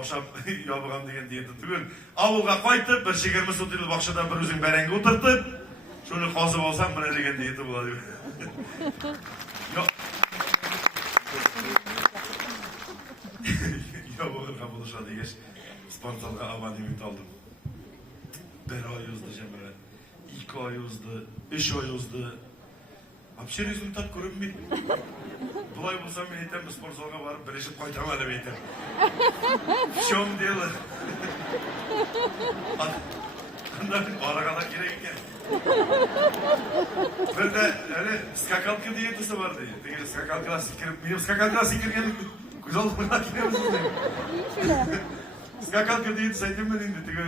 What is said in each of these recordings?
ашап ябыгам деген диета түгел. Авылга кайтып, bir 20 сотыйлы бакчадан bir үзең бәрәңге утыртып, шуны казып алсаң, менә деген диета була. Ябыгырга булыша дигәч, спортзалга абонемент алдым. 1 ай узды җәмәгать, 2 ай узды, 3 ай узды. Вообще результат күренмейді. Бұлай болсам мен айтам, спортзалға барып бірішіп қайтам әлі айтам. В чем дело? Қандай арағана керек екен. Бірді әлі скакалка диетасы бар дейді. Деген скакалкаға секіріп, мен скакалкаға секірген көз алдымда келеміз дейді. Скакалка диетасы айтам мен енді тігі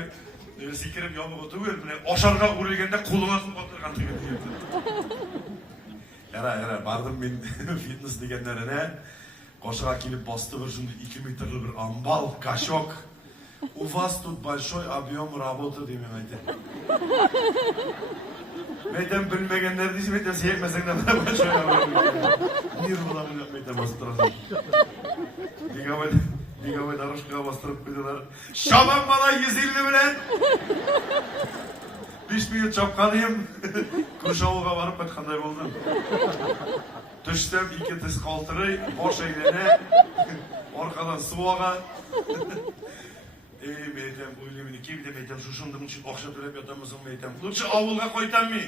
секіріп ябығы түгел, ошарға көрілгенде қолыңа қылып отырған диета. Ера, бардым мен фитнес дегендеріне, қошыға келіп басты бір жүнді 2 метрлі бір амбал, кашок. У вас тут большой объем работы деймен айтам. Мен айтам, білмегендер дейсім, айтам, сүйекмесең де большой объем. Мир боламын деп айтам, басып тұрасың. Беговой дорожкаға бастырып көйділер. Шабан бала 150 білен! 5 минут чапқанайым, күріш ауылға барып қайтқандай болдым. Түштем, 2 тіс қалтырый, бош әйлене, орқадан суаға. Мен айтам, ойлаймын, кем деп айтам, шушындым үшін ақша төлеп ятамызың, мен айтам, лучше ауылға қойтам мен.